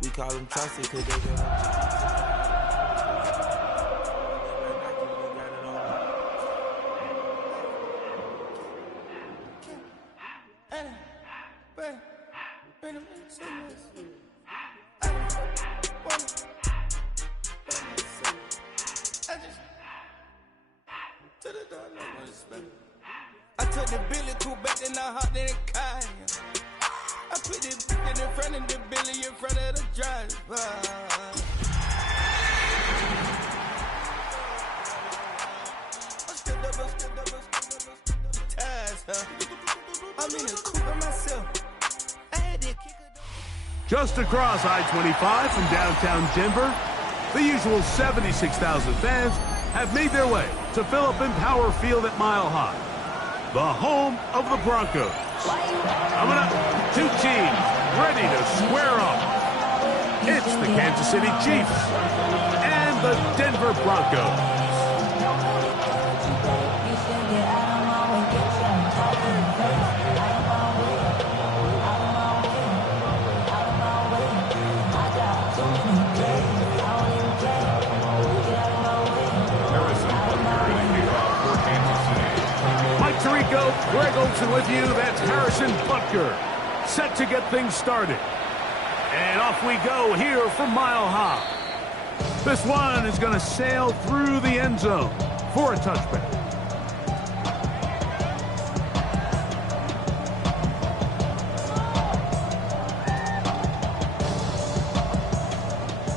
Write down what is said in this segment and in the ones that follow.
We call them trusted because they got I took the Billy cool back and I hopped in the car. I put the bitch in front of the Billy in front of the driver. I'm in the coupe by myself. I had to kick it. Just across I-25 from downtown Denver, the usual 76,000 fans have made their way to Philip Power Field at Mile High, the home of the Broncos. Coming up, two teams ready to square off. It's the Kansas City Chiefs and the Denver Broncos. Greg Olsen with you. That's Harrison Butker, set to get things started. And off we go here from Mile High. This one is going to sail through the end zone for a touchback.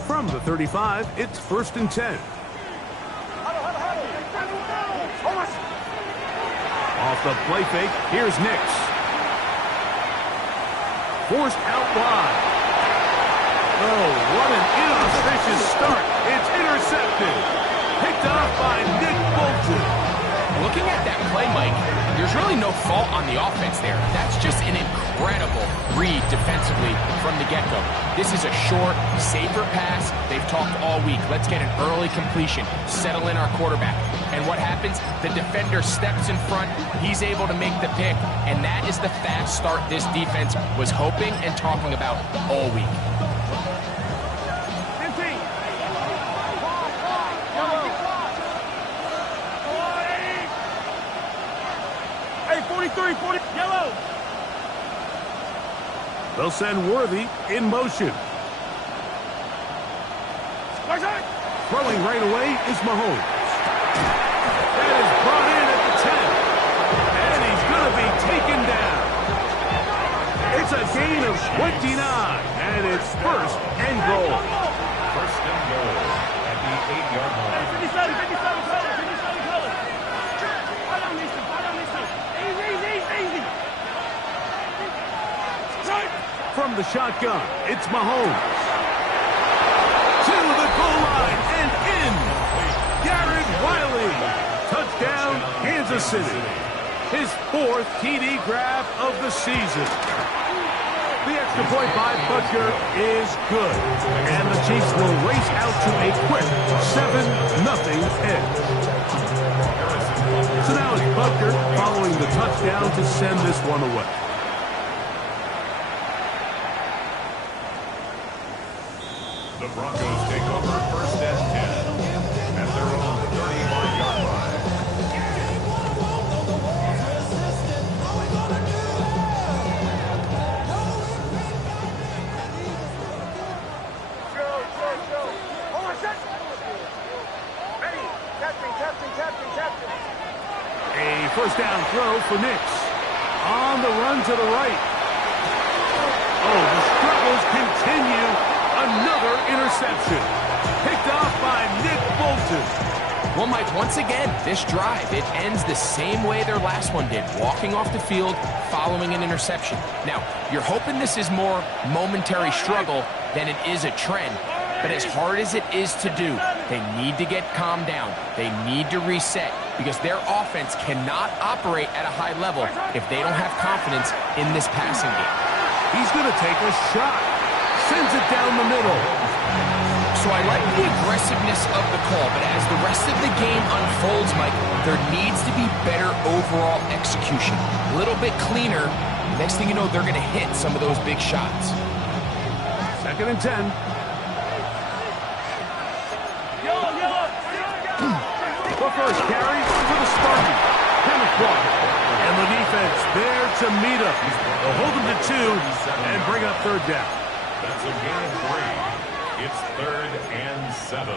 From the 35, it's 1st and 10. Off the play fake, here's Nix. Forced out wide. Oh, what an inauspicious start. It's intercepted. Picked off by Nick Bolton. Looking at that play, Mike, there's really no fault on the offense there. That's just an incredible read defensively from the get-go. This is a short, safer pass. They've talked all week. Let's get an early completion, settle in our quarterback. And what happens? The defender steps in front. He's able to make the pick. And that is the fast start this defense was hoping and talking about all week. Yellow. They'll send Worthy in motion. Throwing right away is Mahomes. That is brought in at the 10. And he's going to be taken down. It's a gain of 29. And it's 1st and goal. 1st and goal at the 8-yard line. 57 colors. Easy. From the shotgun, it's Mahomes. To the goal line and in. Garrett Wiley. Touchdown, Kansas City. His 4th TD grab of the season. The extra point by Butker is good. And the Chiefs will race out to a quick 7-0 edge. So now it's Butker following the touchdown to send this one away. The Broncos take over 1st and 10 at their own 35-yard line. A 1st down throw for Nix. On the run to the right. Oh, the struggles continue. Another interception. Picked off by Nick Bolton. Well, Mike, once again, this drive, it ends the same way their last one did, walking off the field, following an interception. Now, you're hoping this is more momentary struggle than it is a trend, but as hard as it is to do, they need to get calmed down. They need to reset because their offense cannot operate at a high level if they don't have confidence in this passing game. He's going to take a shot. Sends it down the middle. So I like the aggressiveness of the call, but as the rest of the game unfolds, Mike, there needs to be better overall execution. A little bit cleaner. Next thing you know, they're going to hit some of those big shots. 2nd Second and 10. The first carry for the Spartans. Kenneth Walker. And the defense there to meet him. They'll hold him to 2 and bring up third down. That's a gain of 3. It's 3rd and 7.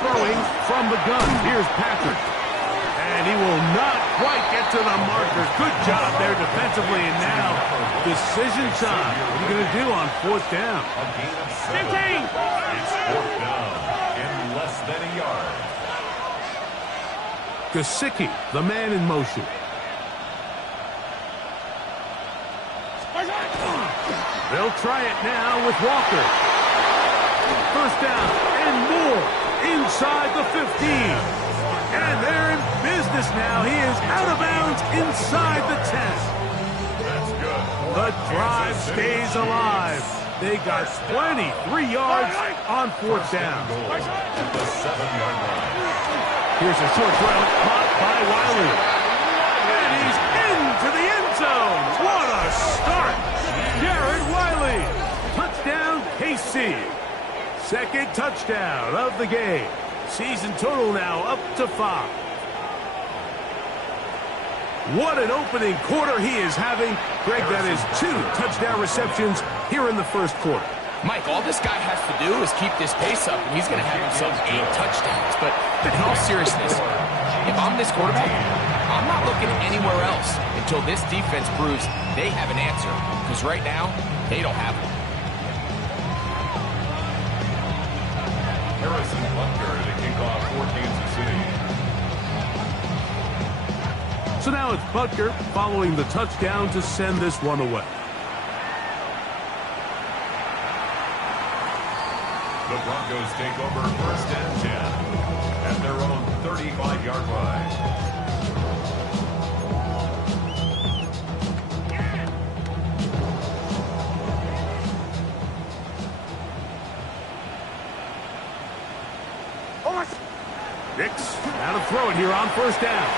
Throwing from the gun. Here's Patrick. And he will not quite get to the marker. Good job there defensively. And now, decision time. What are you going to do on 4th down? A gain of 7. It's 4th down and less than a yard. Gesicki, the man in motion. They'll try it now with Walker. First down and more inside the 15. And they're in business now. He is out of bounds inside the 10. That's good. The drive stays alive. They got plenty. 3 yards on 4th down. At the 7-yard line. Here's a short throw caught by Wiley. And he's into the end zone. What a start. Jared Wiley. Touchdown, KC. Second touchdown of the game. Season total now up to 5. What an opening quarter he is having. Greg, that is 2 touchdown receptions here in the first quarter. Mike, all this guy has to do is keep this pace up, and he's going to have himself 8 touchdowns. But in all seriousness, if I'm this quarterback, I'm not looking anywhere else until this defense proves they have an answer. Because right now, they don't have one. Harrison Butker to kick off for Kansas City. So now it's Butker following the touchdown to send this one away. The Broncos take over 1st and 10 at their own 35-yard line. Nix, now to throw it here on 1st down.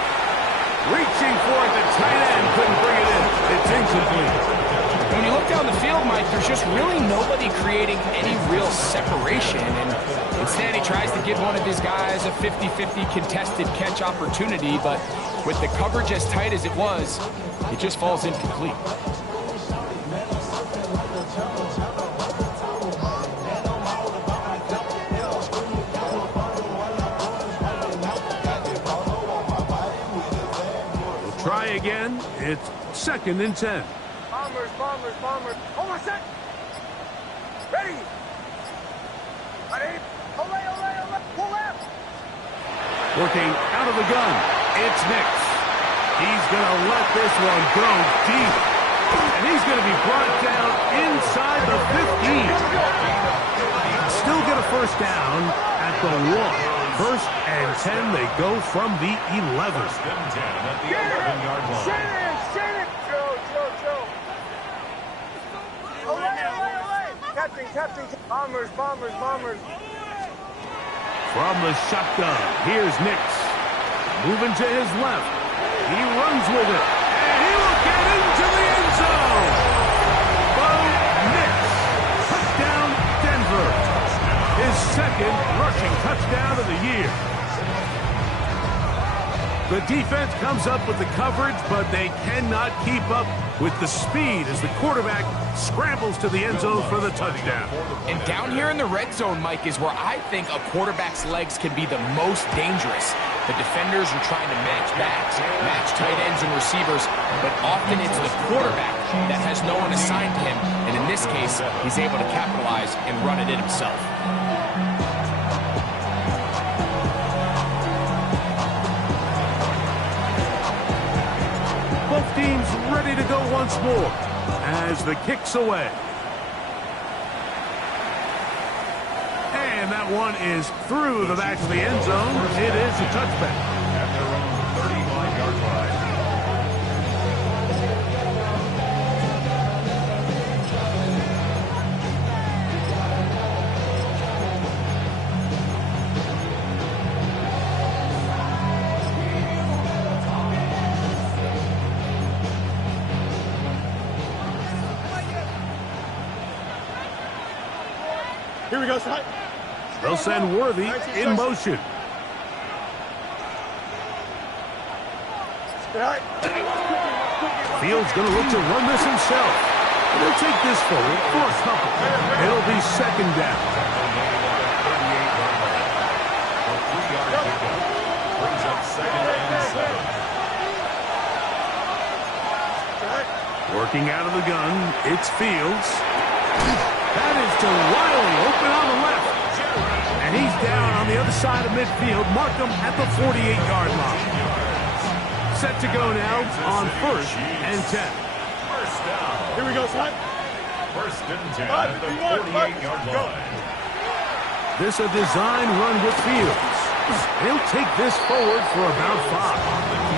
Reaching for it, the tight end couldn't bring it in. It's incomplete. When you look down the field, Mike, there's just really nobody creating any real separation. And instead, he tries to give one of his guys a 50-50 contested catch opportunity. But with the coverage as tight as it was, it just falls incomplete. Try again. It's 2nd and 10. Bombers. Hold on a sec. Ready. Pull left. Working out of the gun. It's Nix. He's going to let this one go deep. And he's going to be brought down inside the 15. Still get a 1st down at the 1. 1st and 10. They go from the 11. 1st and 10 at the 11-yard line. Send it. Joe. Captain. Bombers. From the shotgun, here's Nix. Moving to his left. He runs with it. And he will get into the end zone. Bo Nix. Touchdown, Denver. His 2nd rushing touchdown of the year. The defense comes up with the coverage, but they cannot keep up with the speed as the quarterback scrambles to the end zone for the touchdown. And down here in the red zone, Mike, is where I think a quarterback's legs can be the most dangerous. The defenders are trying to match backs, match tight ends and receivers, but often it's the quarterback that has no one assigned to him, and in this case, he's able to capitalize and run it in himself. Both teams ready to go once more as the kick's away. And that one is through the back of the end zone. It is a touchback. At their own 35-yard line. Here we go, son. They'll send Worthy in motion. Fields going to look to run this himself. He'll take this forward for a couple. It'll be second down. Brings up second and 7. Working out of the gun, it's Fields. That is to Wiley, open on the left. And he's down on the other side of midfield. Mark him at the 48-yard line. Set to go now on 1st and 10. First down. Here we go, son. 1st and 10 at the 48-yard line. This a design run with Fields. He'll take this forward for about 5.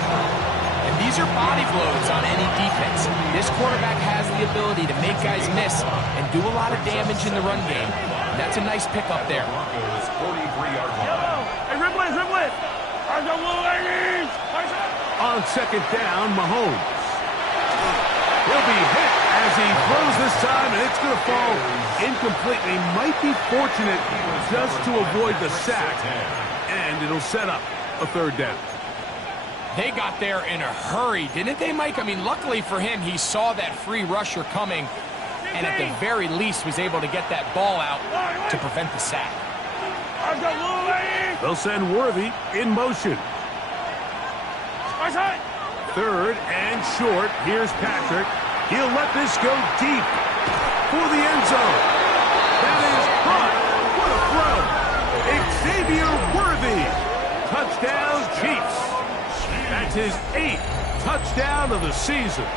And these are body blows on any defense. This quarterback has the ability to make guys miss and do a lot of damage in the run game. And that's a nice pickup there. Broncos 43-yard line. Hey, rip it. I got little ladies. On second down, Mahomes. He'll be hit as he throws this time, and it's going to fall incompletely. Might be fortunate just to avoid the sack, and it'll set up a 3rd down. They got there in a hurry, didn't they, Mike? I mean, luckily for him, he saw that free rusher coming, and at the very least was able to get that ball out to prevent the sack. I got little ladies. They'll send Worthy in motion. 3rd and short. Here's Patrick. He'll let this go deep for the end zone. That is caught. What a throw. Xavier Worthy. Touchdown, Chiefs. That's his 8th touchdown of the season.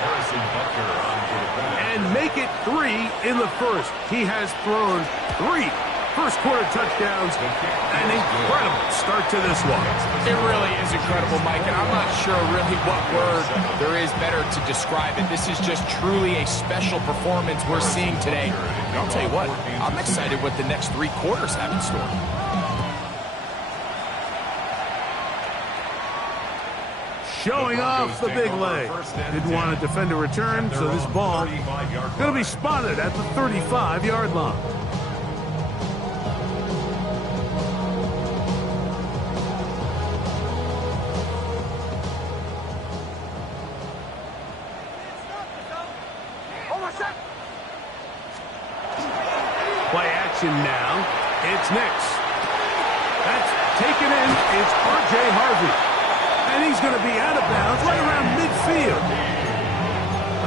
Harrison Butker on for the back. And make it 3 in the 1st. He has thrown 3 first-quarter touchdowns. An incredible start to this one. It really is incredible, Mike, and I'm not sure really what word there is better to describe it. This is just truly a special performance we're seeing today. And I'll tell you what, I'm excited what the next 3 quarters have in store. Showing off the big leg. Didn't want to defend a return, so this ball going to be spotted at the 35-yard line. Play action now. It's Nix. That's taken in. It's R.J. Harvey. And he's going to be out of bounds right around midfield.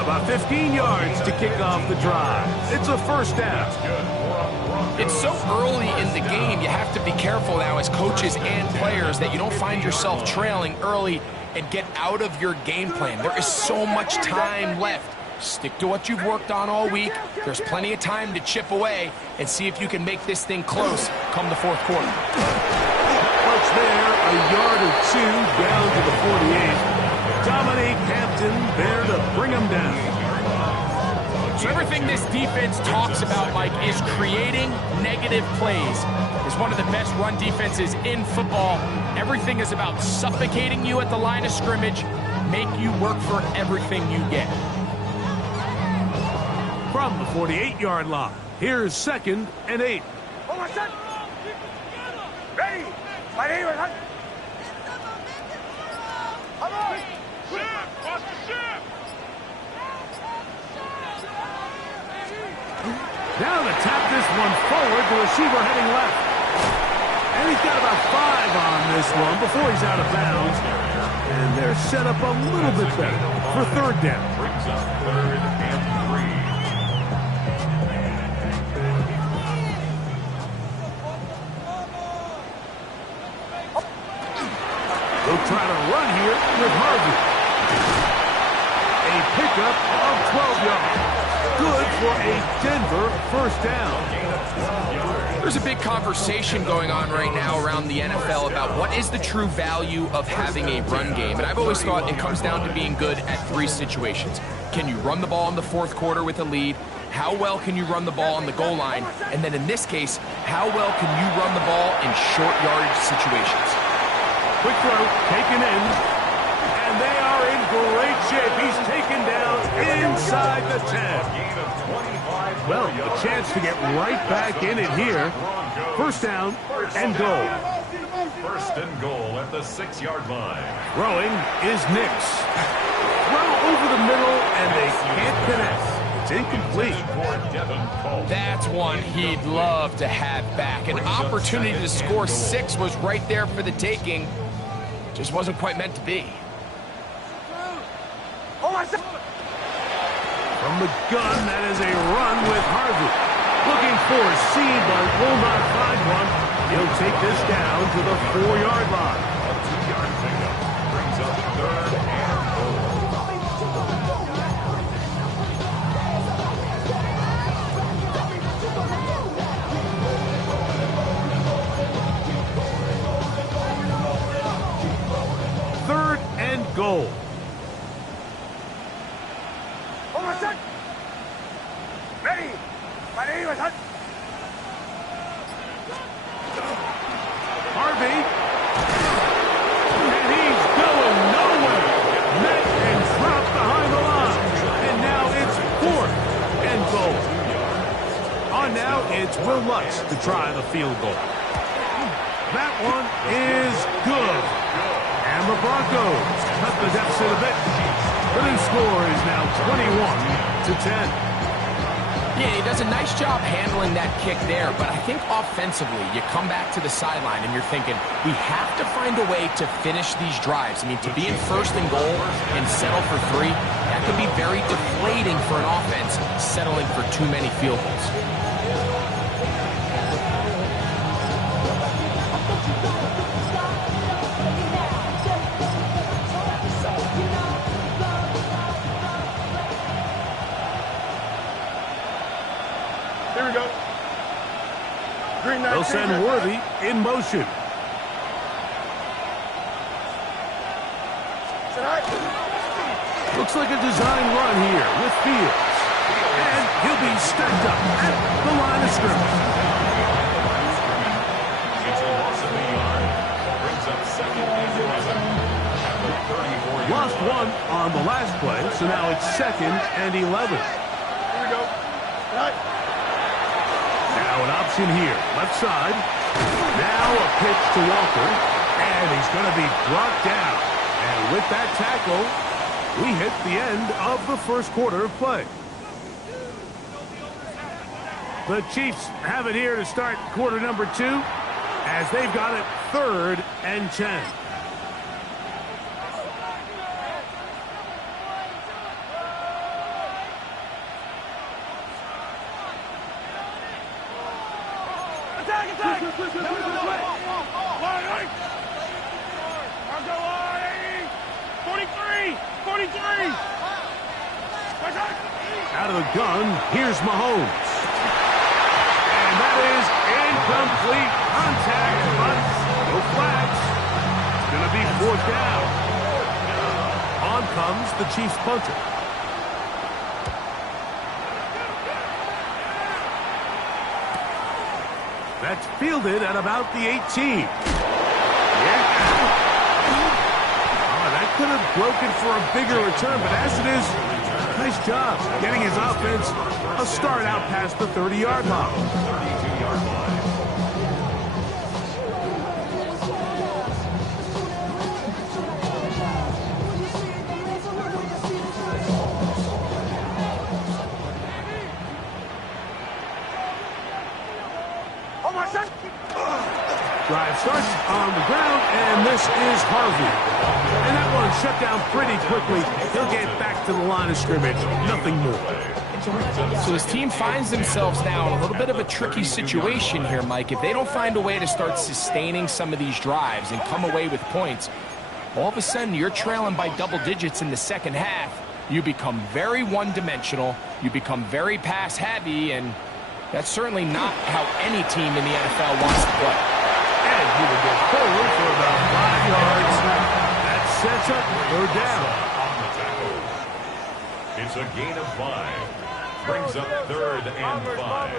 About 15 yards to kick off the drive. It's a 1st down. It's so early in the game, you have to be careful now as coaches and players that you don't find yourself trailing early and get out of your game plan. There is so much time left. Stick to what you've worked on all week. There's plenty of time to chip away and see if you can make this thing close come the 4th quarter. What's there? A yard or 2 down to the 48. Dominique Hampton there to bring him down. So everything this defense talks about, Mike, is creating negative plays. It's one of the best run defenses in football. Everything is about suffocating you at the line of scrimmage, make you work for everything you get. From the 48-yard line, here's 2nd and 8. Oh, my son. Ready. My name is... Come on. Watch the ship. Now to tap this one forward, the receiver heading left. And he's got about 5 on this one before he's out of bounds. And they're set up a little bit better for 3rd down. Brings up 3rd and 3. They'll try to run here with Harvey. A pickup of 12 yards. Good for a Denver 1st down. There's a big conversation going on right now around the NFL about what is the true value of having a run game. And I've always thought it comes down to being good at 3 situations. Can you run the ball in the 4th quarter with a lead? How well can you run the ball on the goal line? And then in this case, how well can you run the ball in short yardage situations? Quick throw, taken in, and they are in great shape. He's taken down inside the 10. Well, a chance to get right back in it here. First down and goal. First and goal at the 6-yard line. Throwing is Nix. Throw over the middle, and they can't connect. It's incomplete. That's one he'd love to have back. An opportunity to score 6 was right there for the taking. Just wasn't quite meant to be. From the gun, that is a run with Harvey. Looking for a seam, but will not find one. He'll take this down to the 4-yard line. A 2-yard pickup brings up third and goal. Third and goal. Harvey. And he's going nowhere. Met and dropped behind the line. And now it's 4th and goal. On now, it's Will Lutz to try the field goal. That one is good. And the Broncos cut the deficit a bit. The new score is now 21-10. Yeah, he does a nice job handling that kick there, but I think offensively, you come back to the sideline and you're thinking, we have to find a way to finish these drives. I mean, to be in first and goal and settle for 3, that could be very deflating for an offense settling for too many field goals. Here we go. They'll send Worthy in motion. Looks like a design run here with Fields. And he'll be stacked up at the line of scrimmage. It's a loss of a yard. Brings up second and 11 at the 34-yard line. Lost one on the last play, so now it's 2nd and 11. Here we go. Right. Now an option here, left side. Now a pitch to Walker, and he's going to be brought down. And with that tackle, we hit the end of the first quarter of play. The Chiefs have it here to start quarter number 2, as they've got it 3rd and 10. Out of the gun, here's Mahomes. And that is incomplete contact, but no flags. It's going to be 4th down. On comes the Chiefs punter. That's fielded at about the 18. Yeah. Oh, that could have broken for a bigger return, but as it is, nice job getting his offense a start out past the 30-yard line. 32-yard line. Drive starts on the ground, and this is Harvey. And that one shut down pretty quickly. He'll get back to the line of scrimmage. Nothing more. So his team finds themselves now in a little bit of a tricky situation here, Mike. If they don't find a way to start sustaining some of these drives and come away with points, all of a sudden you're trailing by double digits in the second half. You become very one-dimensional. You become very pass-heavy, and that's certainly not how any team in the NFL wants to play. And he will go forward for about 5 yards. That sets up 3rd down. It's a gain of 5. Brings up 3rd and 5.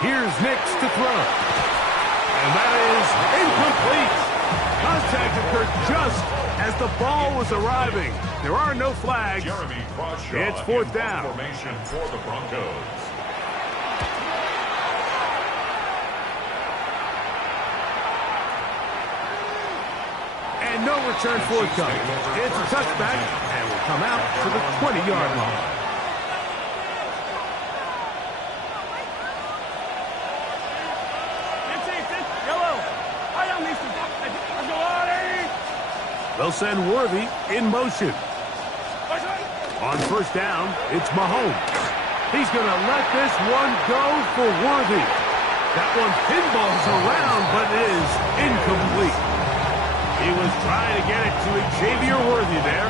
Here's Nix to throw. And that is incomplete. Contact occurred just as the ball was arriving. There are no flags. Jeremy Crawshaw. It's fourth down. Formation for the Broncos. And no return forthcoming. It's a touchback, and will come out to the 20-yard line. They'll send Worthy in motion. On first down, it's Mahomes. He's going to let this one go for Worthy. That one pinballs around, but it is incomplete. He was trying to get it to Xavier Worthy there.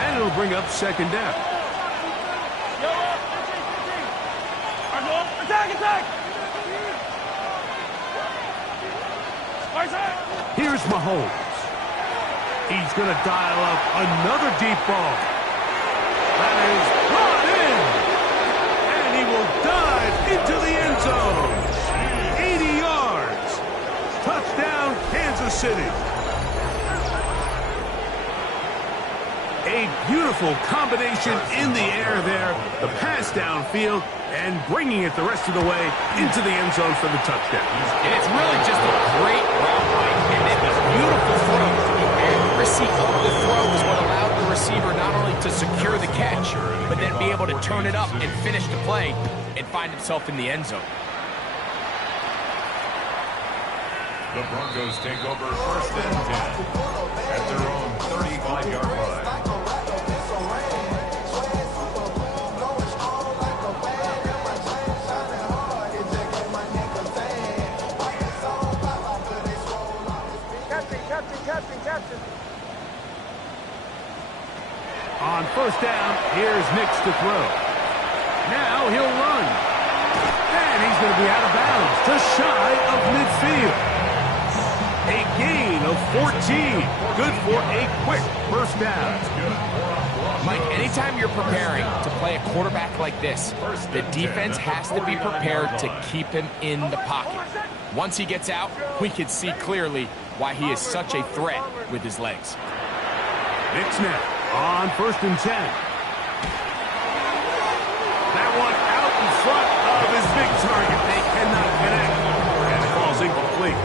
And it'll bring up second down. Here's Mahomes. He's going to dial up another deep ball. That is brought in. And he will dive into the end zone. 80 yards. Touchdown, Kansas City. A beautiful combination in the air there. The pass downfield and bringing it the rest of the way into the end zone for the touchdown. And it's really just a great route line and then a beautiful throw. Accuracy of the throw is what allowed the receiver not only to secure the catch, but then be able to turn it up and finish the play and find himself in the end zone. The Broncos take over first and 10 at their own 35-yard line. Captain. On first down, here's Nix to throw. Now he'll run. And he's going to be out of bounds, just shy of midfield. A gain of 14. Good for a quick first down. Mike, anytime you're preparing to play a quarterback like this, the defense has to be prepared to keep him in the pocket. Once he gets out, we can see clearly why he is such a threat with his legs. Nix now on first and 10. That one out in front of his big target. They cannot connect. And it falls incomplete.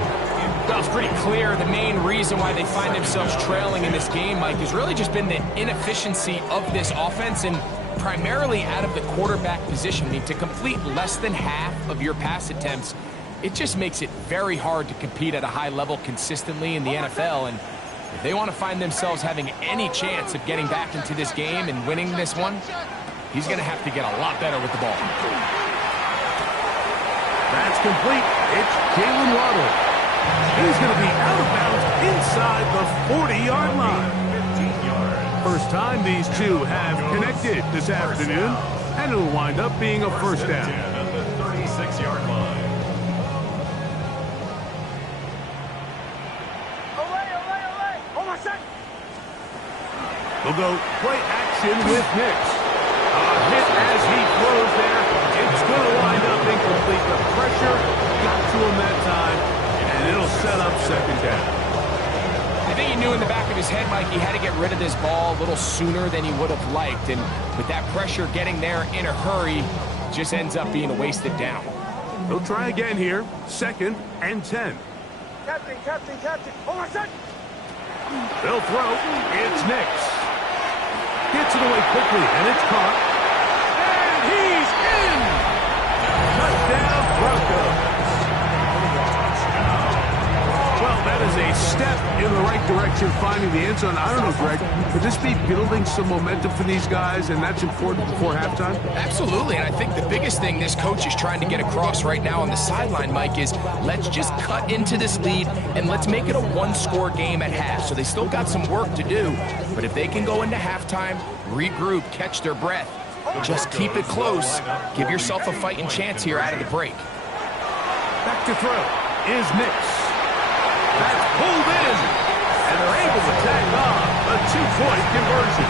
Well, it's pretty clear the main reason why they find themselves trailing in this game, Mike, has really just been the inefficiency of this offense and primarily out of the quarterback position. I mean, to complete less than half of your pass attempts, it just makes it very hard to compete at a high level consistently in the NFL. And if they want to find themselves having any chance of getting back into this game and winning this one, he's going to have to get a lot better with the ball. That's complete. It's Jalen Waddle. He's going to be out of bounds inside the 40-yard line. First time these two have connected this afternoon, and it'll wind up being a first down. At the 36-yard line. They'll go play action with Nix. A hit as he throws there. It's going to wind up incomplete. The pressure got to him that time, and it'll set up second down. I think he knew in the back of his head, Mike, he had to get rid of this ball a little sooner than he would have liked. And with that pressure getting there in a hurry, just ends up being a wasted down. They'll try again here. Second and 10. Captain. Oh, my son! They'll throw. It's Nix. Gets it away quickly, and it's caught. And he's in! Touchdown, Broncos. Well, that is a step in the right direction, finding the end zone. I don't know, Greg, could this be building some momentum for these guys, and that's important before halftime? Absolutely, and I think the biggest thing this coach is trying to get across right now on the sideline, Mike, is let's just cut into this lead and let's make it a one-score game at half. So they still got some work to do, but if they can go into halftime, regroup, catch their breath, just keep it close, give yourself a fighting chance here out of the break. Back to throw is Nix. That's pulled in, and they're able to tag on a two-point conversion.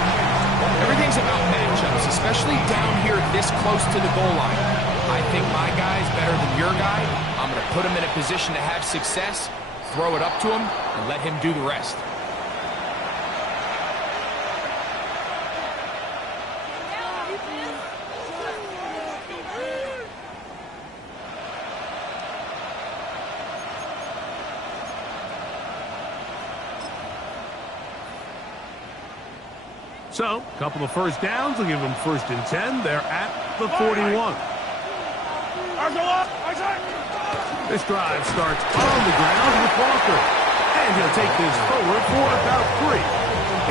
Everything's about matchups, especially down here this close to the goal line. I think my guy's better than your guy. I'm going to put him in a position to have success. throw it up to him and let him do the rest. So, a couple of first downs will give them 1st and 10. They're at the 41. This drive starts on the ground with Walker. And he'll take this forward for about 3.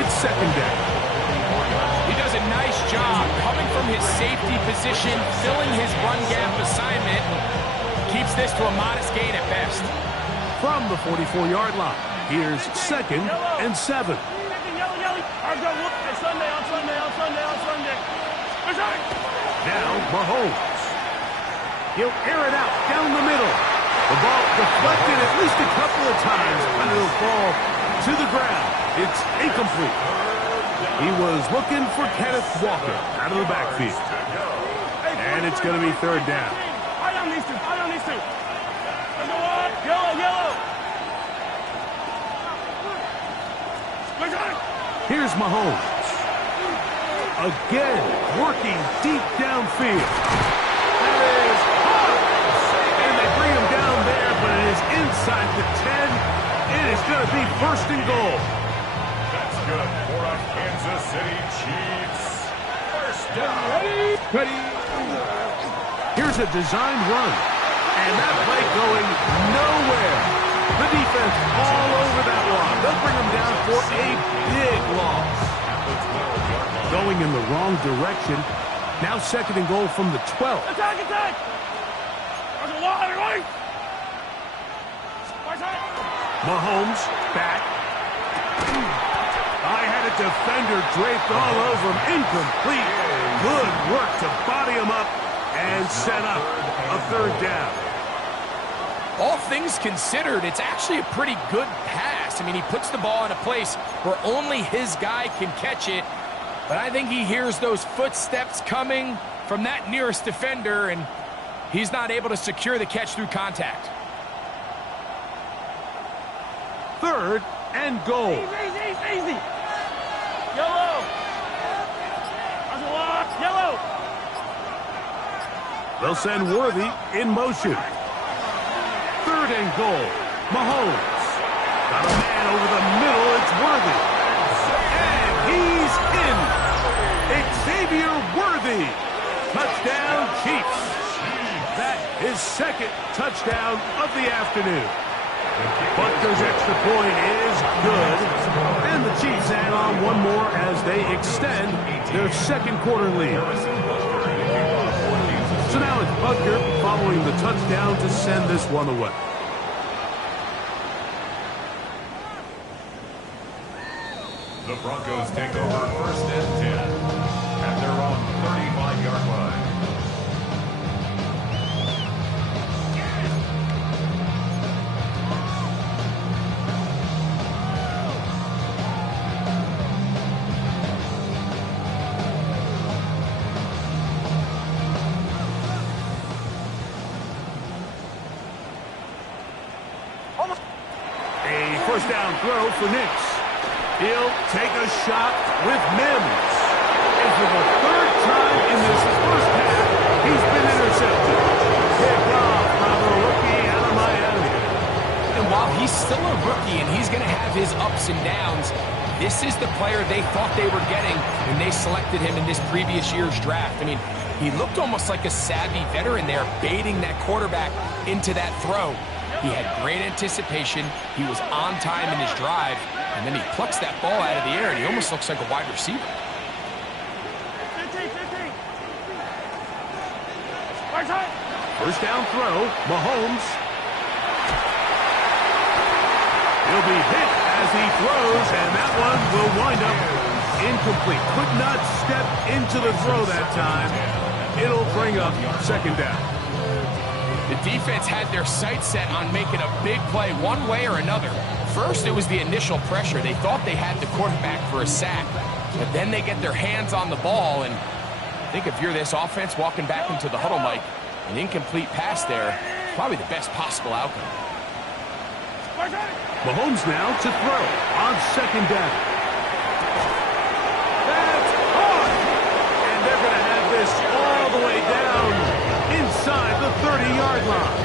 It's 2nd down. He does a nice job coming from his safety position, filling his run gap assignment. Keeps this to a modest gain at best. From the 44-yard line, here's 2nd and 7. Now Mahomes. He'll air it out down the middle. The ball deflected at least a couple of times, but it'll fall to the ground. It's incomplete. He was looking for Kenneth Walker out of the backfield. And it's going to be 3rd down. Here's Mahomes. Again, working deep downfield. That is hard. And they bring him down there, but it is inside the 10. It is going to be 1st and goal. That's good for a Kansas City Chiefs. 1st down. Ready. Here's a designed run. And that play going nowhere. The defense all over that one. They'll bring him down for a big loss. Going in the wrong direction. Now 2nd and goal from the 12. Attack! Mahomes back. I had a defender draped all over him. Incomplete. Good work to body him up and set up a 3rd down. All things considered, it's actually a pretty good pass. I mean, he puts the ball in a place where only his guy can catch it. But I think he hears those footsteps coming from that nearest defender, and he's not able to secure the catch through contact. 3rd and goal. Easy. Yellow. They'll send Worthy in motion. 3rd and goal. Mahomes. Got a man over the middle. It's Worthy. And he's in. Xavier Worthy. Touchdown, Chiefs. That is 2nd touchdown of the afternoon. Butker's extra point is good. And the Chiefs add on one more as they extend their 2nd quarter lead. So now it's Butker following the touchdown to send this one away. The Broncos take over 1st and 10 at their own 35-yard line. A 1st down throw for Nix. He'll take a shot with Mims. And for the 3rd time in this 1st half, he's been intercepted. Pick off from a rookie out of Miami. And while he's still a rookie and he's going to have his ups and downs, this is the player they thought they were getting when they selected him in this previous year's draft. I mean, he looked almost like a savvy veteran there, baiting that quarterback into that throw. He had great anticipation. He was on time in his drive. And then he plucks that ball out of the air, and he almost looks like a wide receiver. 1st down throw, Mahomes. He'll be hit as he throws, and that one will wind up incomplete. Could not step into the throw that time. It'll bring up 2nd down. The defense had their sights set on making a big play one way or another. First, it was the initial pressure. They thought they had the quarterback for a sack. But then they get their hands on the ball, and I think if you're this offense walking back into the huddle, Mike, an incomplete pass there, probably the best possible outcome. Mahomes now to throw on second down. That's caught! And they're going to have this all the way down inside the 30-yard line.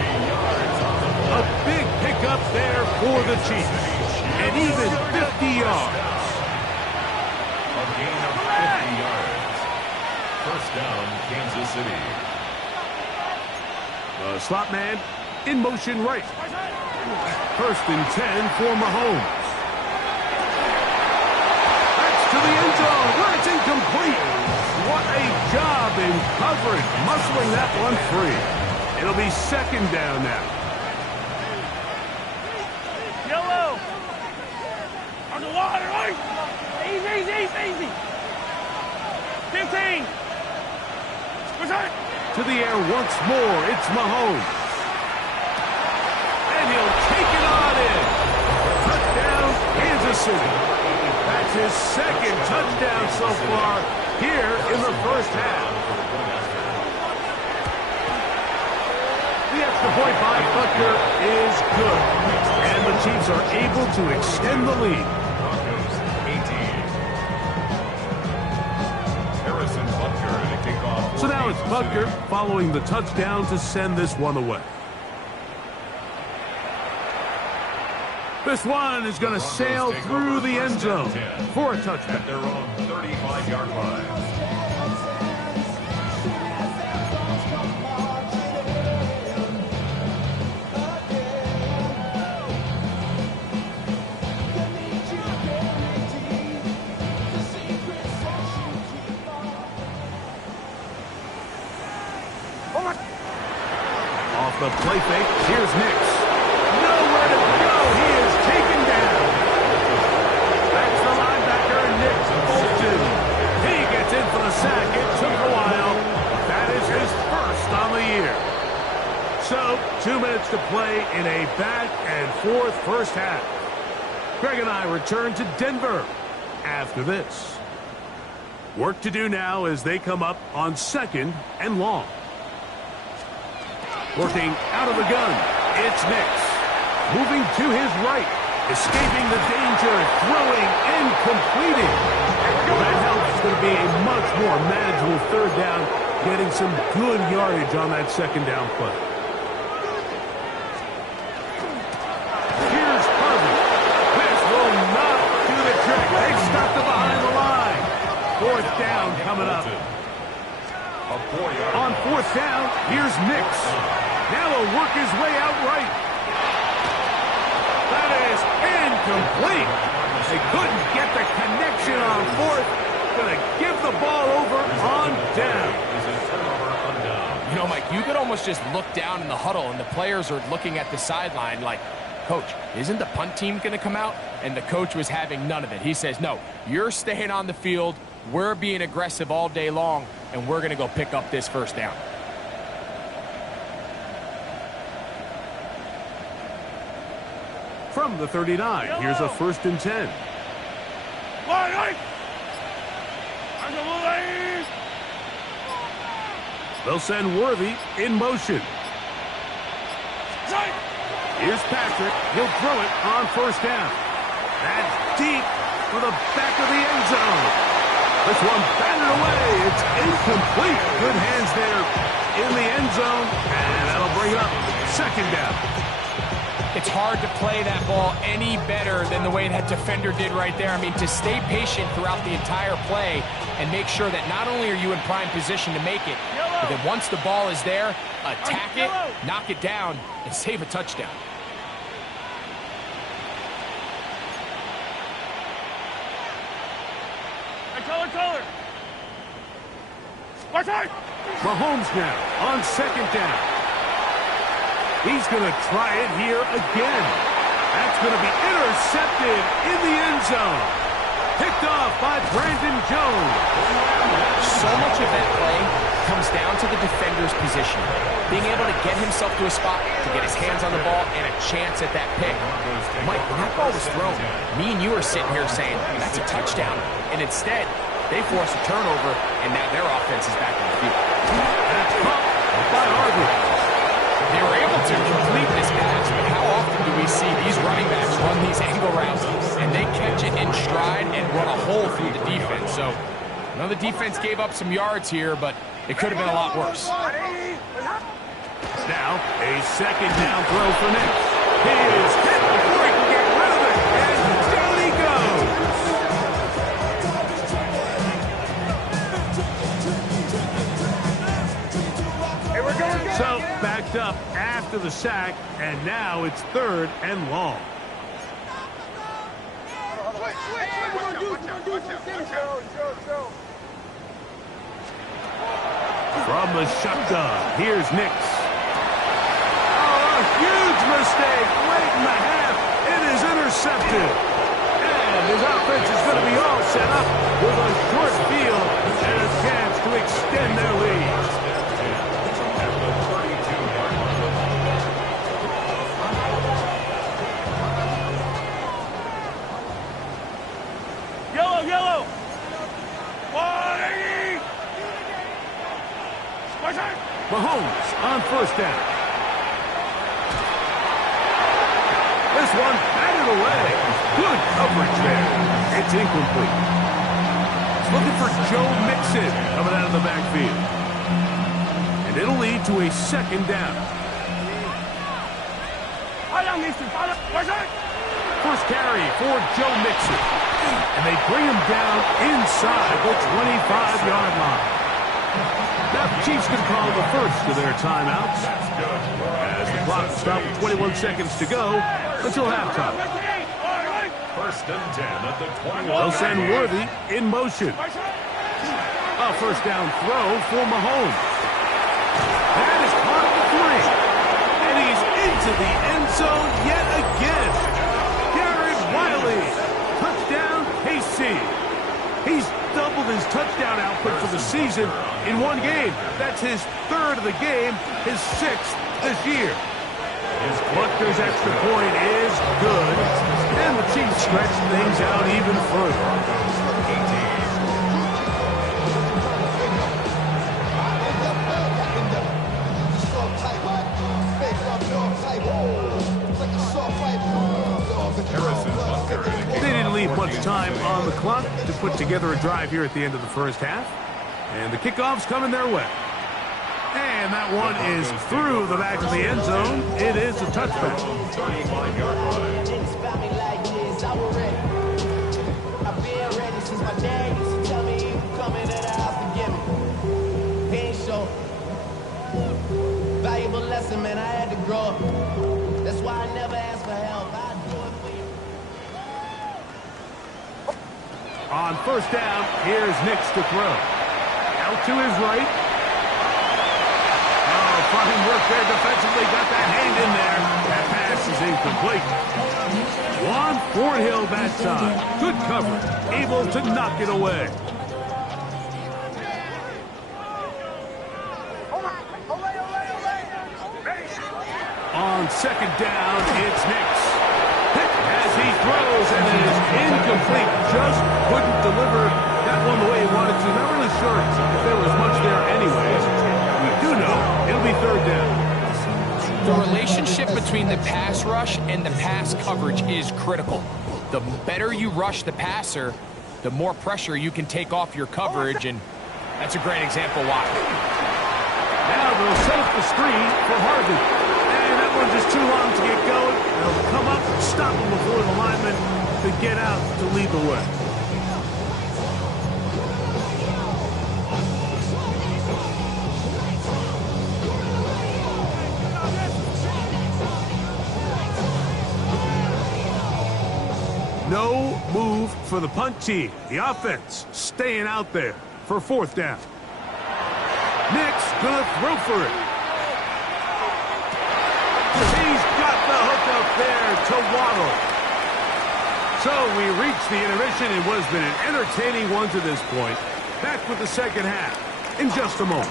A big pickup there for the Chiefs. And even 50 yards. A gain of 50 yards. First down, Kansas City. The slot man in motion right. First and 10 for Mahomes. That's to the end zone where it's incomplete. What a job in coverage, muscling that one free. It'll be second down now. Yellow. On the water, right? Easy. 15. To the air once more, it's Mahomes. And he'll take it on in. Touchdown, Kansas City. That's his second touchdown so far here in the first half. The extra point by Butker is good. And the Chiefs are able to extend the lead. Broncos 18. Harrison Butker to kick off. So now it's Butker following the touchdown to send this one away. This one is going to sail through the end zone for a touchdown. At their own 35-yard line. Off the play fake, here's Nix. Nowhere to go, he is taken down. That's the linebacker, Nick Bolton. He gets in for the sack. It took a while. That is his first on the year. So, 2 minutes to play in a back-and-forth first half. Greg and I return to Denver after this. Work to do now as they come up on second and long. Working out of the gun, it's Nix. Moving to his right, escaping the danger, throwing and completing. That helps. It's going to be a much more manageable third down, getting some good yardage on that second down play. Here's Harvey. This will not do the trick. They stopped it behind the line. Fourth down coming up. On fourth down, here's Nix. Now he'll work his way out right. That is incomplete. They couldn't get the connection on fourth. Going to give the ball over on down. You know, Mike, you could almost just look down in the huddle and the players are looking at the sideline like, Coach, isn't the punt team going to come out? And the coach was having none of it. He says, no, you're staying on the field. We're being aggressive all day long, and we're going to go pick up this first down. From the 39, here's a first and 10. They'll send Worthy in motion. Here's Patrick. He'll throw it on first down. That's deep for the back of the end zone. This one batted away. It's incomplete. Good hands there in the end zone, and that'll bring up second down. It's hard to play that ball any better than the way that defender did right there. I mean, to stay patient throughout the entire play and make sure that not only are you in prime position to make it, but that once the ball is there, attack it, knock it down, and save a touchdown. Color. Mahomes now on second down. He's going to try it here again. That's going to be intercepted in the end zone. Picked off by Brandon Jones. So much of that play comes down to the defender's position. Being able to get himself to a spot, to get his hands on the ball, and a chance at that pick. Mike, when that ball was thrown, me and you are sitting here saying, that's a touchdown. And instead, they force a turnover, and now their offense is back on the field. That's caught by Harvey. They were able to complete this pass, but how often do we see these running inside and run a hole through the defense. So, I know the defense gave up some yards here, but it could have been a lot worse. Now, a second down throw for Nick. He is hit before he can get rid of it, and down he goes. So, backed up after the sack, and now it's 3rd and long. From the shotgun, here's Nix. Oh, a huge mistake late in the half. It is intercepted. And his offense is going to be all set up with a short field and a chance to extend their lead. Yellow! Mahomes on 1st down. This one batted away. Good coverage there. It's incomplete. It's looking for Joe Mixon coming out of the backfield. And it'll lead to a 2nd down. First carry for Joe Mixon. And they bring him down inside the 25-yard line. Now the Chiefs can call the first of their timeouts as the clock stops with 21 seconds to go until halftime. 1st and 10 at the 21. They'll send Worthy in motion. A 1st down throw for Mahomes. That is caught at the 3. And he's into the end zone yet again. Garrett Wiley. Touchdown, KC. He's doubled his touchdown output for the season in one game. That's his 3rd of the game, his 6th this year. Butker's extra point is good, and the Chiefs stretch things out even further. They didn't leave much time on the clock to put together a drive here at the end of the 1st half. And the kickoff's coming their way. And that one is through the back of the end zone. It is a touchback. 35-yard line. Valuable lesson, man. I had to grow up. That's why I never asked for help. I do it for you. On 1st down, here's Nix to throw. Out to his right. Oh, fine work there defensively. Got that hand in there. That pass is incomplete. Juan Thornhill that time. Good coverage. Able to knock it away. On 2nd down, it's Nix. As he throws, and it is incomplete. Just couldn't deliver that one the way he wanted to. Not really sure if there was much there anyways. We do know it'll be 3rd down. The relationship between the pass rush and the pass coverage is critical. The better you rush the passer, the more pressure you can take off your coverage, and that's a great example why. Now they'll set up the screen for Harvey. And that one's just too long to get going. They'll come up and stop him before the lineman to get out to lead the way. No move for the punt team. The offense staying out there for 4th down. Nick's gonna throw for it. He's got the hook up there to Waddle. So we reached the intermission. It has been an entertaining one to this point. Back with the 2nd half in just a moment.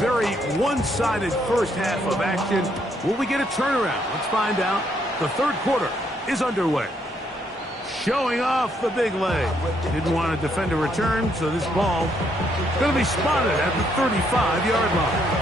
Very one-sided 1st half of action. Will we get a turnaround? Let's find out. The 3rd quarter is underway. Showing off the big leg. Didn't want to defend a return, so this ball is going to be spotted at the 35-yard line.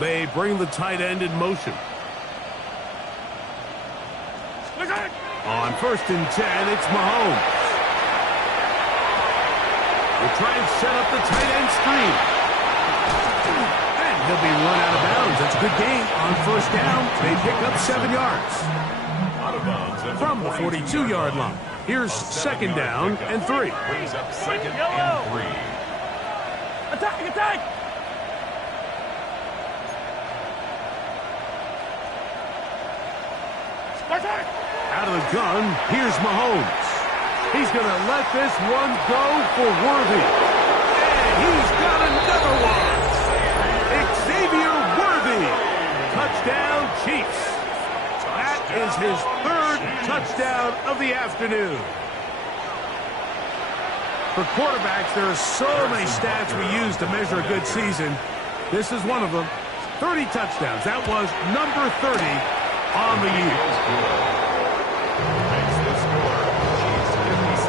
They bring the tight end in motion. On 1st and 10, it's Mahomes. We'll try and set up the tight end screen. And he'll be run out of bounds. That's a good gain on 1st down. They pick up 7 yards. Out of bounds From the 42-yard line. Here's 2nd down and 3. Brings up 2nd and 3. Attack, attack! Out of the gun, here's Mahomes. He's going to let this one go for Worthy. And he's got another one. Xavier Worthy. Touchdown, Chiefs. That is his 3rd touchdown of the afternoon. For quarterbacks, there are so many stats we use to measure a good season. This is one of them. 30 touchdowns. That was number 30 on the year. Makes the score. Chiefs 56.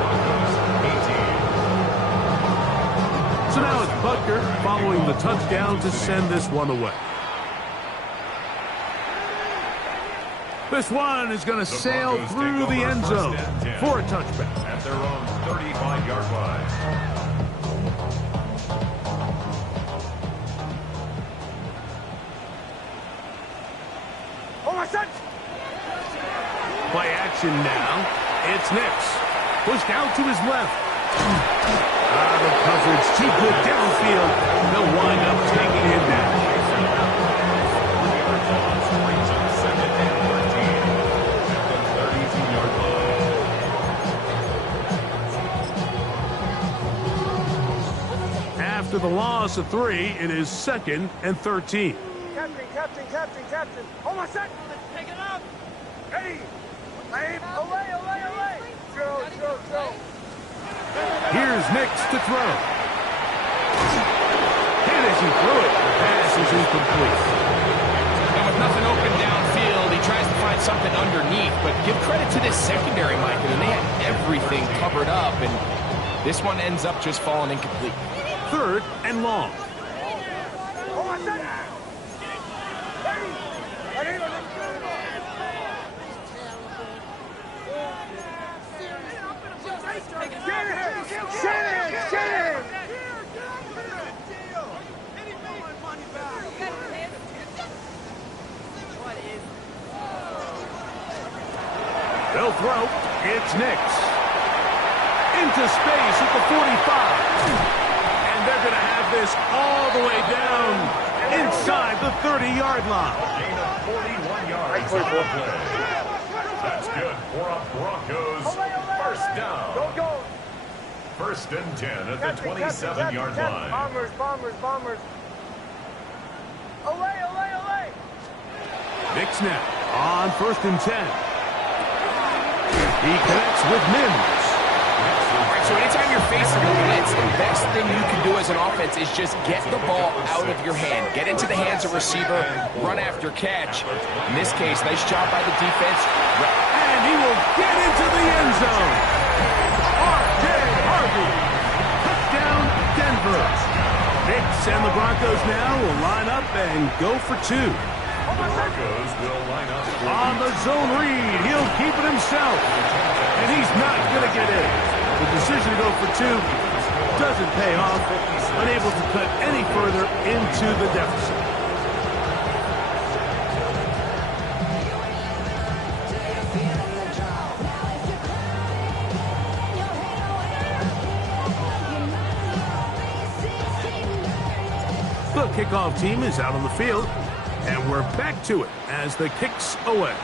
Broncos 18. So now it's Butker following the touchdown to send this one away. This one is going to sail through the end zone for a touchback. At their own 35-yard line. Play action now. It's Nix. Pushed out to his left. The coverage too good downfield. They'll wind up taking him down. After the loss of 3, it is 2nd and 13. Captain. Hold on a second. Take it up. Ready. Away. Throw. Here's Nix to throw. And as he threw it, the pass is incomplete. And with nothing open downfield, he tries to find something underneath. But give credit to this secondary, Mike. And they had everything covered up. And this one ends up just falling incomplete. 3rd and long. Hold on a second. They'll throw. It's Nix. Into space at the 45. And they're going to have this all the way down inside the 30-yard line. Gain of 41 yards on the play. That's good for a Broncos 1st down. Go. 1st and 10 at the 27-yard line. Bombers. Away. Nix now on 1st and 10. He connects with Mims. All right, so anytime you're facing a blitz, the best thing you can do as an offense is just get the ball out of your hand. Get into the hands of receiver, run after catch. In this case, nice job by the defense. And he will get into the end zone. R.J. Harvey. Touchdown, Denver. Nix and the Broncos now will line up and go for 2. The Broncos will line up On the zone read, he'll keep it himself. And he's not going to get in. The decision to go for 2 doesn't pay off. Unable to cut any further into the deficit. The kickoff team is out on the field. And we're back to it as the kick's away.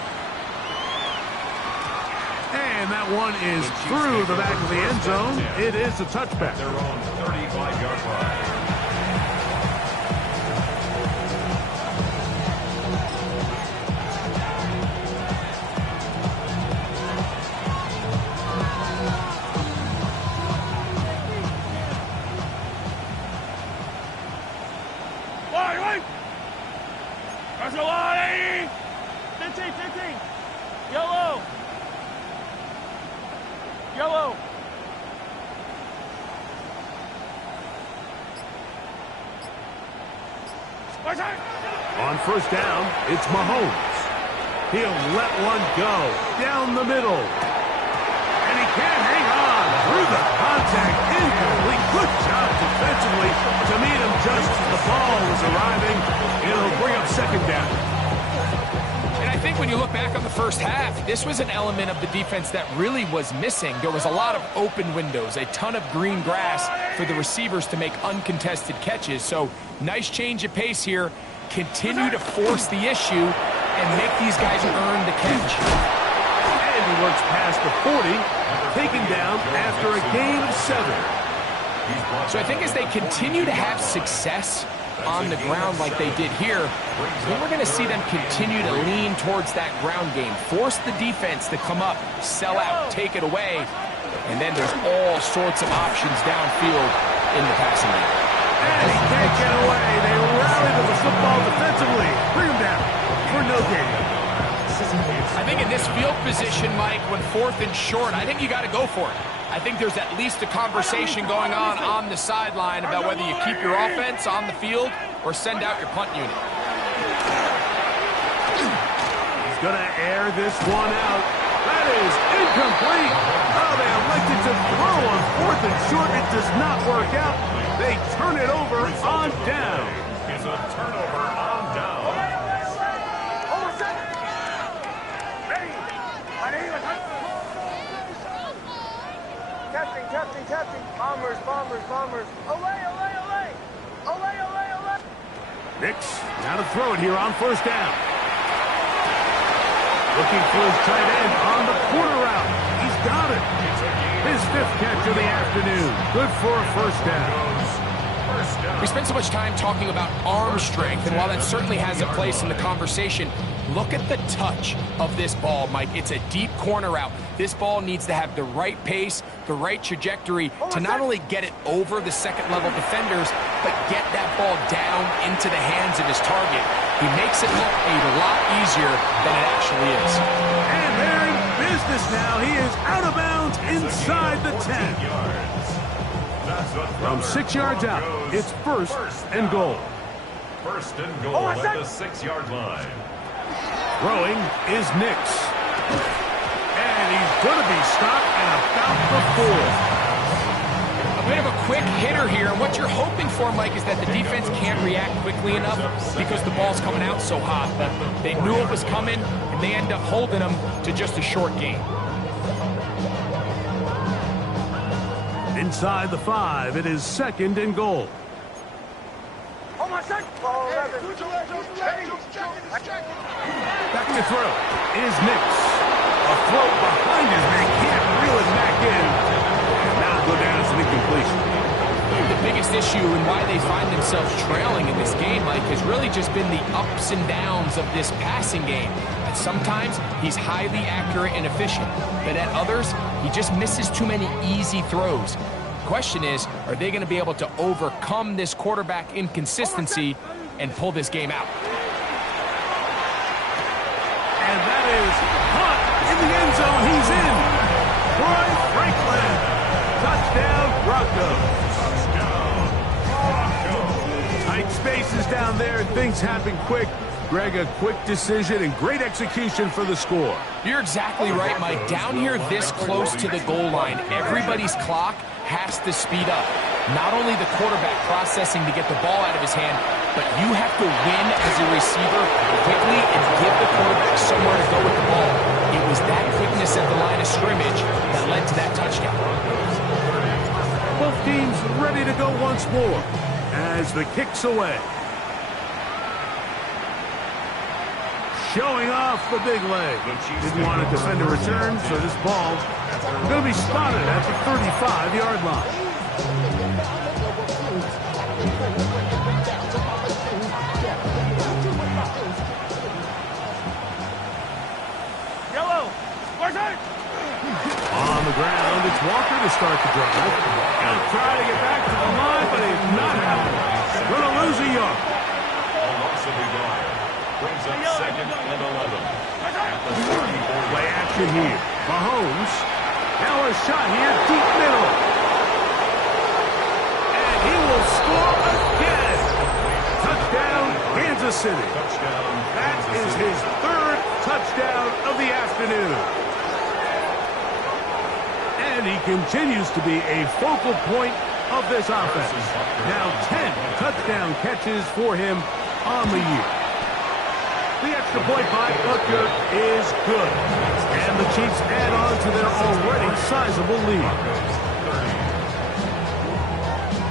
And that one is through the back of the end zone. It is a touchback. their own 35-yard line. Yellow! Yellow! On first down, it's Mahomes. He'll let one go down the middle. And he can't hang on through the contact. Incomplete. Good job defensively to meet him just as the ball was arriving. It'll bring up second down. And I think when you look back on the first half, this was an element of the defense that really was missing. There was a lot of open windows, a ton of green grass for the receivers to make uncontested catches. So nice change of pace here. Continue to force the issue and make these guys earn the catch. And he works past the 40, taken down after a gain of 7. So I think as they continue to have success on the ground like they did here, then we're going to see them continue to lean towards that ground game. Force the defense to come up, sell out, take it away, and then there's all sorts of options downfield in the passing game. And he can't get away. They rally to the football defensively. Bring him down for no gain. I think in this field position, Mike, when 4th and short, I think you got to go for it. I think there's at least a conversation going on the sideline about whether you keep your offense on the field or send out your punt unit. He's going to air this one out. That is incomplete. Oh, they elected to throw on 4th and short. It does not work out. They turn it over on down. It's a turnover on down. Captain. Bombers. Away. Nix, now to throw it here on first down. Looking for his tight end on the corner route. He's got it. His 5th catch of the afternoon. Good for a first down. We spent so much time talking about arm strength, and while that certainly has a place in the conversation, look at the touch of this ball, Mike. It's a deep corner route. This ball needs to have the right pace, the right trajectory to not only get it over the second-level defenders, but get that ball down into the hands of his target. He makes it look a lot easier than it actually is. And they're in business now. He is out of bounds inside the 10. From 6 yards out, it's first and goal. First and goal at the 6-yard line. Throwing is Nix. And he's going to be stopped at about the 4. A bit of a quick hitter here, and what you're hoping for, Mike, is that the defense can't react quickly enough because the ball's coming out so hot. But they knew it was coming, and they end up holding them to just a short gain. Inside the 5, it is second and goal. Back to throw is Nix. A throw behind his man, can't reel it back in. And now go down as an incompletion. The biggest issue and why they find themselves trailing in this game, Mike, has really just been the ups and downs of this passing game. And sometimes he's highly accurate and efficient, but at others, he just misses too many easy throws. The question is, are they going to be able to overcome this quarterback inconsistency and pull this game out? And that is caught in the end zone. He's in. Troy Franklin. Touchdown, Broncos. Tight spaces down there, and things happen quick. Greg, a quick decision and great execution for the score. You're exactly right, Mike. Down here this close to the goal line, everybody's clock has to speed up. Not only the quarterback processing to get the ball out of his hand, but you have to win as a receiver quickly and give the quarterback somewhere to go with the ball. It was that quickness at the line of scrimmage that led to that touchdown. Both teams ready to go once more as the kick's away. Showing off the big leg. Didn't want to defend a return, so this ball going to be spotted at the 35-yard line. Yellow! On the ground, it's Walker to start the drive. Going to try to get back to the line, but it's not happening. Going to lose a yard. brings up 2nd and 11. At the 34. Play action here. Mahomes. Now a shot here, deep middle. And he will score again. Touchdown, Kansas City. Touchdown. That is his 3rd touchdown of the afternoon. And he continues to be a focal point of this offense. Now 10 touchdown catches for him on the year. The extra point by Butker is good. And the Chiefs add on to their already sizable lead.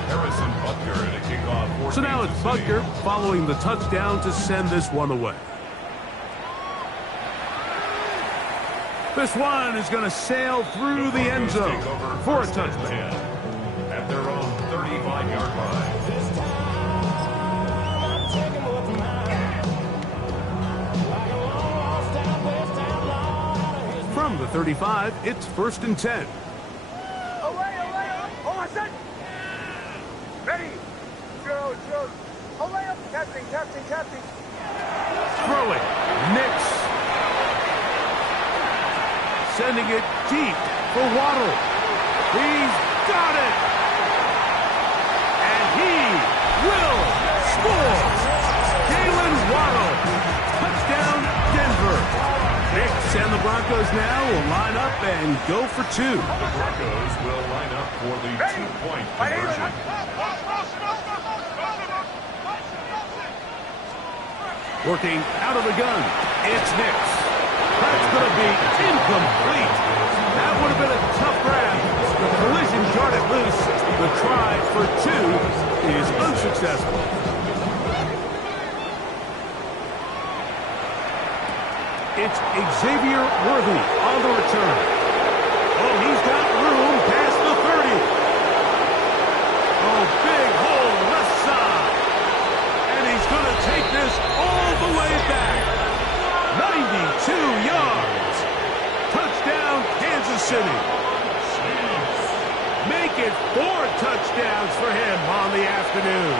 Harrison Butker at a kickoff. So now it's Butker following the touchdown to send this one away. This one is going to sail through the end zone for a touchdown. At their own 35-yard line. From the 35, it's 1st and 10. Away! Oh, my son! Ready! Drill! Away! Captain! Throw it. Nix. Sending it deep for Waddle. He's got it. And he will score. Jalen Waddle. Touchdown, Denver. Nix and the Broncos now will line up and go for 2. The Broncos will line up for the 2-point conversion. Working out of the gun. It's Nix. That's going to be incomplete. That would have been a tough grab. The collision jarred it loose. The try for 2 is unsuccessful. It's Xavier Worthy on the return. Oh, he's got room past the 30. Oh, big hole left side. And he's going to take this all the way back. 92 yards. Touchdown, Kansas City. Make it 4 touchdowns for him on the afternoon.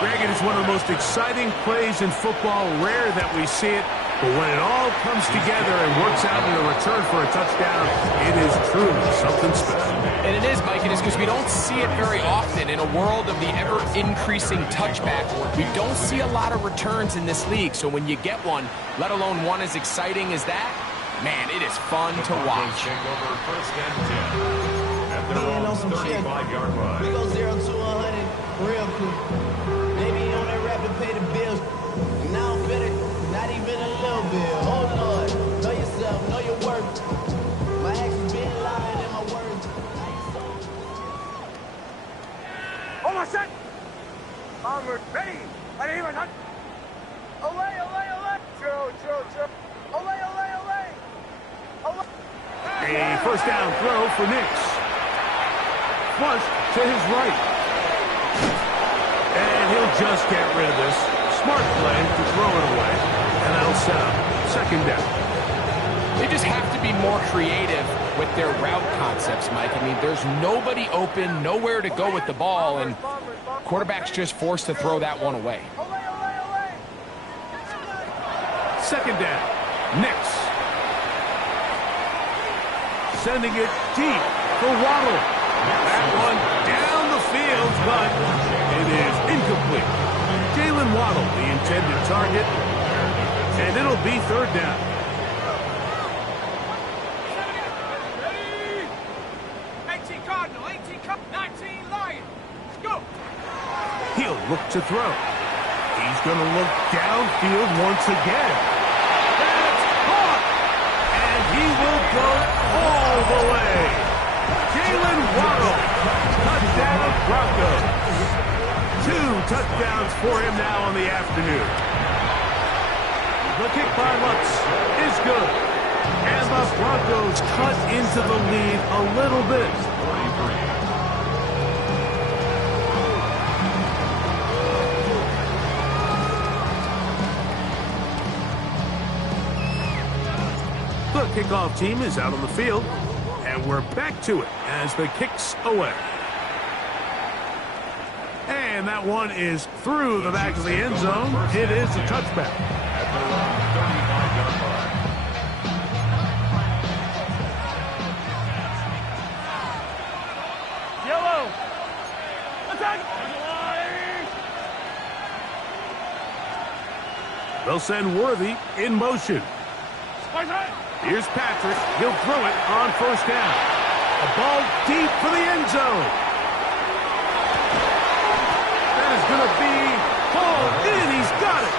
Greg, it is one of the most exciting plays in football. Rare that we see it, but when it all comes together and works out in a return for a touchdown, it is truly something special. And it is, Mike. It is because we don't see it very often in a world of the ever-increasing touchback. We don't see a lot of returns in this league, so when you get one, let alone one as exciting as that, man, it is fun to watch. Take over 1st and 10 at their own 35-yard line. We go 0 to 100 real quick. Maybe on that rapid pay the bills. And now I'm better, not even a little bit. Oh Lord, know yourself, know your worth. My actions being lying and my words. Oh, my son! Onward! Ready! Away! Drill! Away! A 1st down throw for Nix. Flushed to his right. And he'll just get rid of this. Smart play to throw it away. And that'll set up 2nd down. They just have to be more creative with their route concepts, Mike. I mean, there's nobody open, nowhere to go with the ball, and quarterback's just forced to throw that one away. 2nd down. Nix. Sending it deep for Waddle. That one down the field, but it is incomplete. Jalen Waddle, the intended target, and it'll be 3rd down. 18 Cardinal, 19 Lion. Let's go. He'll look to throw. He's going to look downfield once again. That's caught! And he will go all the way. Jalen Waddle, touchdown Broncos. 2 touchdowns for him now on the afternoon. The kick by Lutz is good. And the Broncos cut into the lead a little bit. 43. The kickoff team is out on the field, and we're back to it as the kick's away. And And that one is through the back of the end zone. It is a touchback. At their own 35-yard line. Yellow. Attack. They'll send Worthy in motion. Here's Patrick. He'll throw it on first down. A ball deep for the end zone. That is going to be hauled in. He's got it.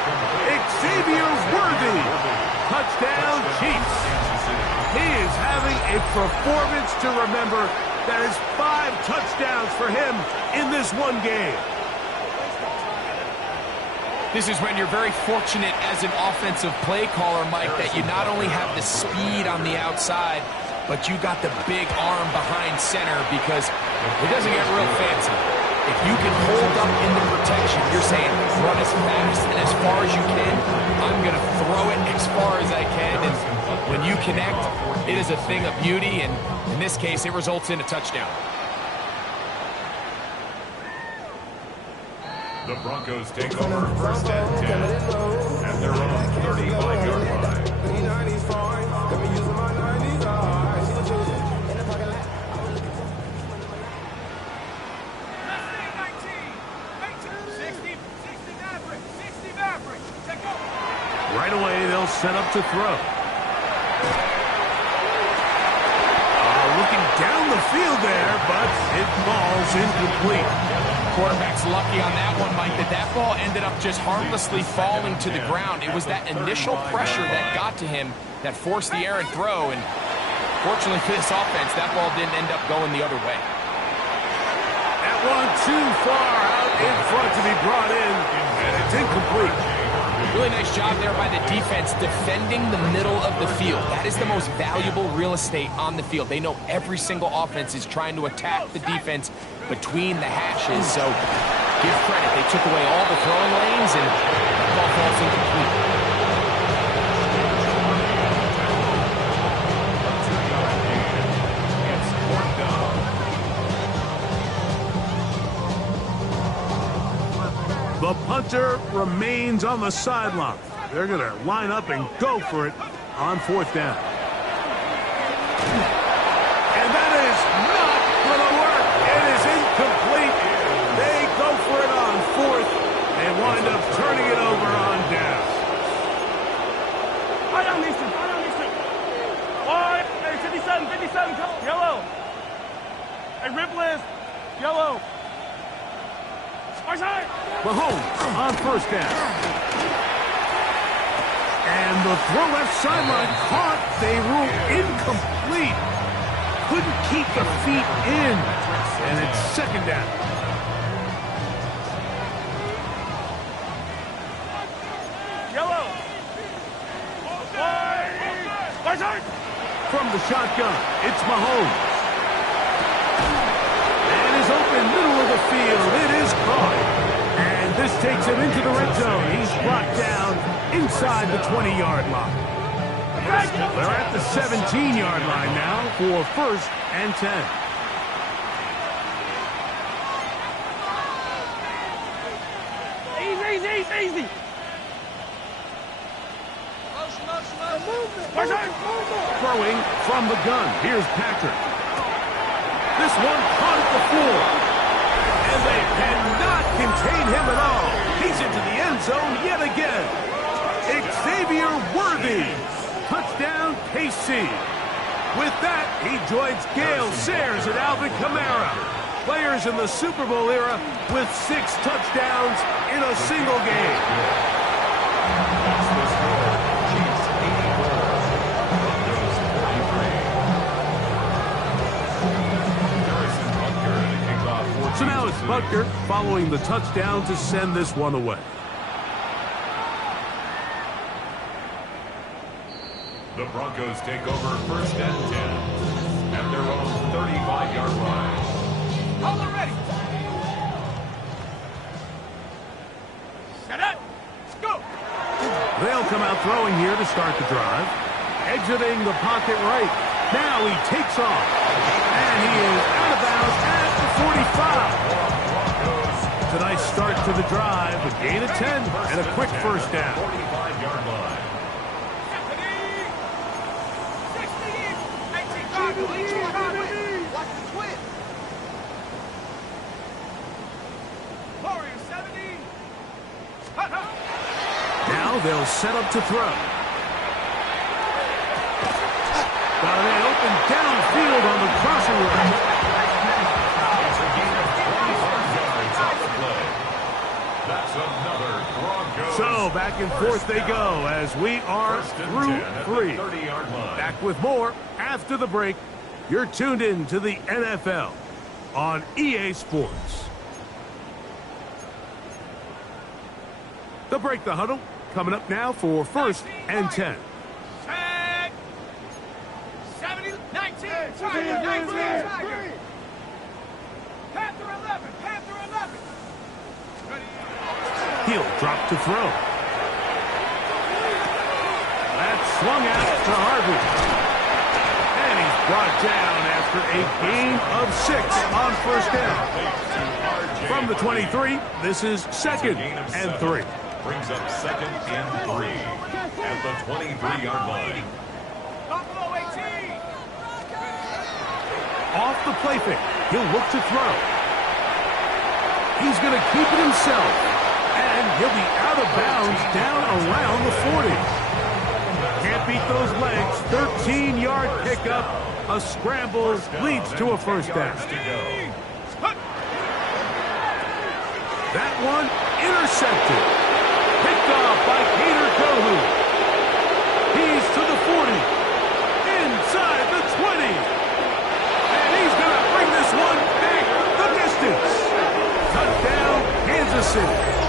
Xavier Worthy. Touchdown, Chiefs. He is having a performance to remember. That is 5 touchdowns for him in this one game. This is when you're very fortunate as an offensive play caller, Mike, that you not only have the speed on the outside, but you got the big arm behind center, because it doesn't get real fancy. If you can hold up in the protection, you're saying run as fast and as far as you can. I'm going to throw it as far as I can. And when you connect, it is a thing of beauty. And in this case, it results in a touchdown. The Broncos take over first and 10 at their own 35-yard line. Right away, they'll set up to throw. Looking down the field there, but it falls incomplete. Quarterback's lucky on that one, Mike, that ball ended up just harmlessly falling to the ground. It was that initial pressure that got to him that forced the errant throw, and fortunately for this offense, that ball didn't end up going the other way. That one too far out in front to be brought in, and it's incomplete. Really nice job there by the defense defending the middle of the field. That is the most valuable real estate on the field. They know every single offense is trying to attack the defense between the hashes. So give credit. They took away all the throwing lanes, and the ball falls incomplete. The punter remains on the sideline. They're going to line up and go for it on fourth down. And that is not going to work. It is incomplete. They go for it on fourth and wind up turning it over on down. I don't need to. Hey, 57, yellow. Hey, Ripley, yellow. Mahomes on first down. And the throw left sideline caught. They rule incomplete. Couldn't keep the feet in. And it's second down. Yellow. From the shotgun, it's Mahomes. And is open middle of the field. It is caught. And this takes him into the red zone. He's brought down inside the 20-yard line. They're at the 17-yard line now for first and 10. Easy. Throwing from the gun. Here's Patrick. This one caught at the floor. And they cannot contain him at all. He's into the end zone yet again. Xavier Worthy. Touchdown, KC. With that, he joins Gale Sayers and Alvin Kamara. Players in the Super Bowl era with 6 touchdowns in a single game. That's the score. Chiefs 84. Broncos 43. Harrison Butker to kick off. So now it's Butker following the touchdown to send this one away. The Broncos take over first and 10 at their own 35-yard line. Call it ready. Set up. Let's go. They'll come out throwing here to start the drive. Exiting the pocket right. Now he takes off. And he is out of bounds at the 45. It's a nice to the drive, a gain of 10, and a quick first down. 45-yard line. Now they'll set up to throw. Got a man open downfield on the crossing route. It's a gain of 25 yards on the play. That's another Broncos. So back and forth they go as we are through 3. 30-yard line. Back with more after the break. You're tuned in to the NFL on EA Sports. The break, the huddle, coming up now for 1st and 10. 70, 19, Tiger, 19, Tiger. Panther 11, Panther 11. He'll drop to throw. That's swung out to Harvey. And he's brought down after a gain of 6 on first down. From the 23, this is 2nd and 3. Brings up 2nd and 3 at the 23-yard line. Buffalo 18. Off the play fake, he'll look to throw. He's going to keep it himself, and he'll be out of bounds down around the 40. Can't beat those legs. 13-yard pickup. A scramble leads to a first down. That one intercepted. Picked off by Kader Kohou. He's to the 40. Inside the 20. And he's going to bring this one back the distance. Touchdown, Kansas City.